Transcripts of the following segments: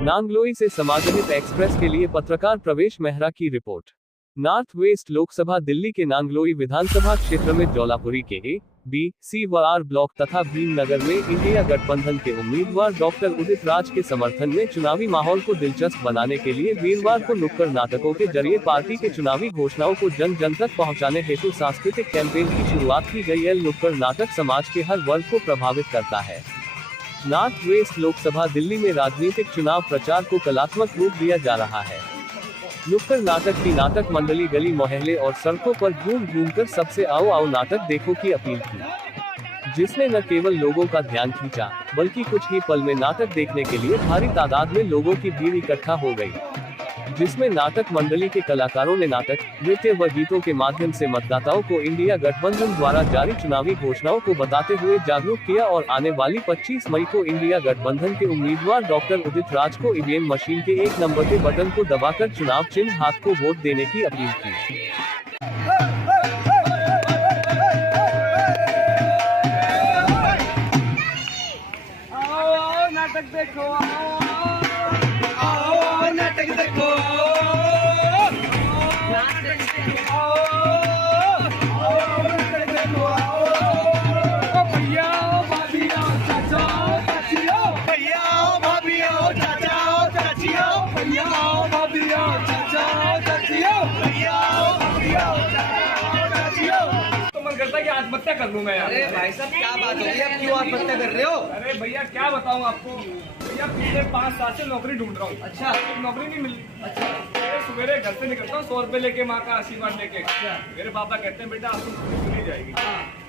नांगलोई से समाजहित एक्सप्रेस के लिए पत्रकार प्रवेश मेहरा की report. North west Lok Sabha Delhi के नांगलोई विधानसभा क्षेत्र में जौलापुरी के ए, बी, सी व आर ब्लॉक तथा भीमनगर में इंडिया गठबंधन के उम्मीदवार डॉक्टर उदित राज के समर्थन में चुनावी माहौल को दिलचस्प बनाने के लिए वीरवार को नुक्कड़ नाटकों के जरिए पार्टी के चुनावी घोषणाओं को जन जन तक पहुँचाने हेतु सांस्कृतिक कैंपेन की शुरुआत की गई। यह नुक्कड़ नाटक समाज के हर वर्ग को प्रभावित करता है। नॉर्थ वेस्ट लोकसभा दिल्ली में राजनीतिक चुनाव प्रचार को कलात्मक रूप दिया जा रहा है। नुक्कड़ नाटक की नाटक मंडली गली मोहल्ले और सड़कों पर घूम घूमकर सबसे आओ आओ नाटक देखो की अपील की, जिसने न केवल लोगों का ध्यान खींचा बल्कि कुछ ही पल में नाटक देखने के लिए भारी तादाद में लोगों की भीड़ इकट्ठा हो गई, जिसमें नाटक मंडली के कलाकारों ने नाटक, नृत्य व गीतों के माध्यम से मतदाताओं को इंडिया गठबंधन द्वारा जारी चुनावी घोषणाओं को बताते हुए जागरूक किया और आने वाली 25 मई को इंडिया गठबंधन के उम्मीदवार डॉक्टर उदित राज को ईवीएम मशीन के 1 नंबर के बटन को दबाकर चुनाव चिन्ह हाथ को वोट देने की अपील की। नाटक देखो, नाटक देखो, भैया भाभी आओ चाचा चाचियो, भैया भाभी आओ चाचा चाचियो, भैया भाभी आओ चाचा चाचियो, भैया भाभी आओ चाचा चाचियो। तो मन करता है कि आत्महत्या कर लूं मैं यार। अरे भाई साहब क्या बात हो गई, अब क्यों आत्महत्या कर रहे हो? अरे भैया क्या बताऊं आपको, भैया पिछले 5 साल से नौकरी ढूंढ रहा हूँ। अच्छा, नौकरी नहीं मिली। अच्छा, सवेरे घर से निकलता हूँ 100 रुपए लेके, माँ का आशीर्वाद लेके। मेरे पापा कहते हैं बेटा आपको नौकरी मिल जाएगी।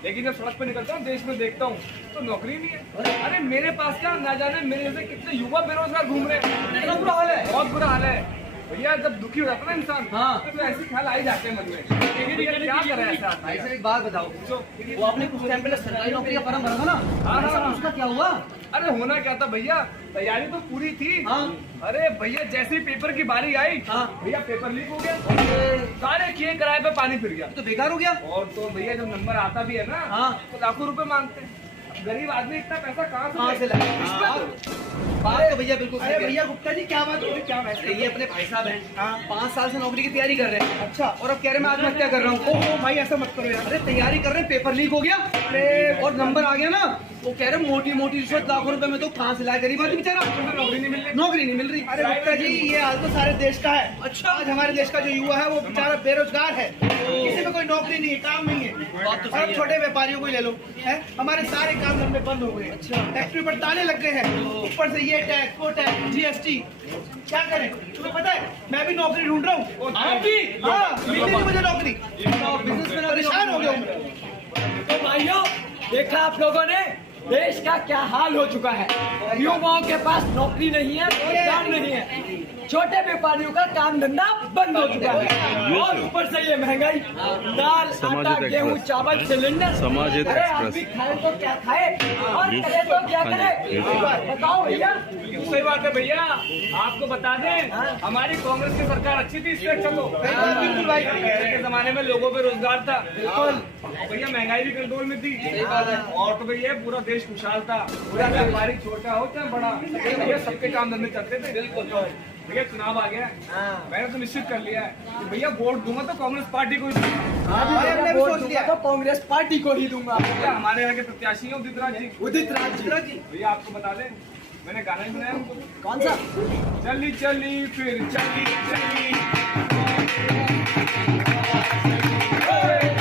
लेकिन जब सड़क पे निकलता हूँ, देश में देखता हूँ तो नौकरी नहीं है। अरे मेरे पास क्या, ना जाने मेरे जैसे कितने युवा बेरोजगार घूम रहे हैं। इतना बुरा हाल है? बहुत बुरा हाल है भैया। जब दुखी हो जाता है ना इंसान, हाँ, तो ऐसे ख्याल आ ही जाते हैं मन में। लेकिन क्या कर रहा है ऐसा? भाई साहब एक बात बताओ, वो आपने कुछ टाइम पहले सरकारी नौकरी का फॉर्म भरा था ना? हाँ, उसका क्या हुआ? अरे होना क्या था भैया, तैयारी तो पूरी थी। हाँ, अरे भैया जैसे ही पेपर की बारी आई, हाँ, भैया पेपर लीक हो गया, सारे किए कराए पे पानी फिर गया। तो बेकार हो गया। और तो भैया जब नंबर आता भी है ना, हाँ, तो लाखों रुपए मांगते हैं। गरीब आदमी इतना पैसा कहाँ से लाए? बात तो भैया बिल्कुल। अरे भैया गुप्ता जी क्या बात होगी, क्या वैसे? ये अपने भाई साहब हैं, 5 साल से नौकरी की तैयारी कर रहे हैं। अच्छा, और अब कह रहे मैं आत्महत्या कर रहा हूँ। ओ भाई ऐसा मत करो यार। अरे तैयारी कर रहे हैं, पेपर लीक हो गया, अरे और नंबर आ गया ना, वो कह रहे मोटी मोटी रिश्वत लाखों रुपए में तो कहाँ से लाए गरीब आदमी बेचारा। नौकरी नहीं मिल रही, नौकरी नहीं मिल रही। अरे गुप्ता जी ये हाल तो सारे देश का है। अच्छा, आज हमारे देश का जो युवा है वो बेचारा बेरोजगार है, किसी में कोई नौकरी नहीं है, काम नहीं है। बात तो सही और है। छोटे व्यापारियों को ही ले लो, है हमारे सारे काम धंधे बंद हो गए। अच्छा, फैक्ट्री पर ताले लग गए हैं, ऊपर से ये टैक्स वो टैक्स जीएसटी, क्या करें? तुम्हें पता है मैं भी नौकरी ढूंढ रहा हूँ। आप भी? हाँ, मिली नहीं मुझे नौकरी, बिजनेस में परेशान हो गया हूँ। तो भाइयों देखा आप लोगों ने देश का क्या हाल हो चुका है। युवाओं के पास नौकरी नहीं है, रोजगार नहीं है, छोटे व्यापारियों का काम धंधा बंद हो चुका है, और ऊपर से ये महंगाई, दाल आटा गेहूं चावल सिलेंडर। अरे आदमी खाए तो क्या खाए और करे तो क्या करे, बताओ भैया। सही बात है भैया। आपको बता दें हमारी कांग्रेस की सरकार अच्छी थी, इससे अच्छा तो बिल्कुल भाई, पहले के जमाने में लोगों पे रोजगार था। बिल्कुल भैया, महंगाई भी कंट्रोल में थी। और तो भैया पूरा देश खुशहाल था, पूरा व्यापारी छोटा हो चाहे बड़ा, भैया सबके काम धंधे चलते थे। बिल्कुल भैया चुनाव आ गया, मैंने तो निश्चित कर लिया है कि भैया वोट दूंगा तो कांग्रेस पार्टी को ही दूंगा। हमने भी वोट सोच दूंगा लिया। तो कांग्रेस पार्टी को ही दूंगा। भैया हमारे यहाँ के प्रत्याशी हैं उदित राज जी। उदित राज जी। भैया आपको बता दें मैंने गाना ही बनाया उनको। कौन सा? चली चली फिर चली चली,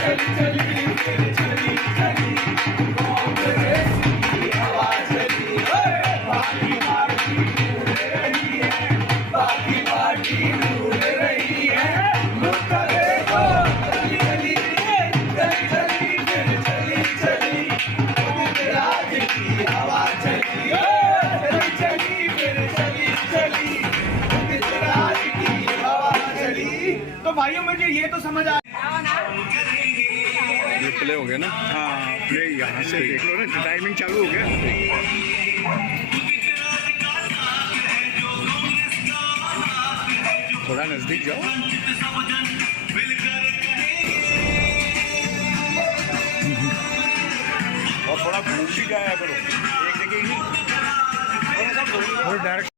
चली चली फिर चली चली, कांग्रेस की हवा चली, बाकी पार्टी ढूंढ रही है, बाकी पार्टी ढूंढ रही है। मुद्दा देखो चली चली चली चली फिर चली चली, उदित राज की हवा चली, चली चली फिर चली चली, उदित राज की हवा चली। तो भाइयों मुझे ये तो समझ आ ये प्ले हो गया ना? हाँ प्ले यहाँ से देख लो ना, टाइमिंग चालू हो गया। थोड़ा नजदीक जाओ। और थोड़ा घूम भी जाया करो, एक जगह ही। और डायरेक्ट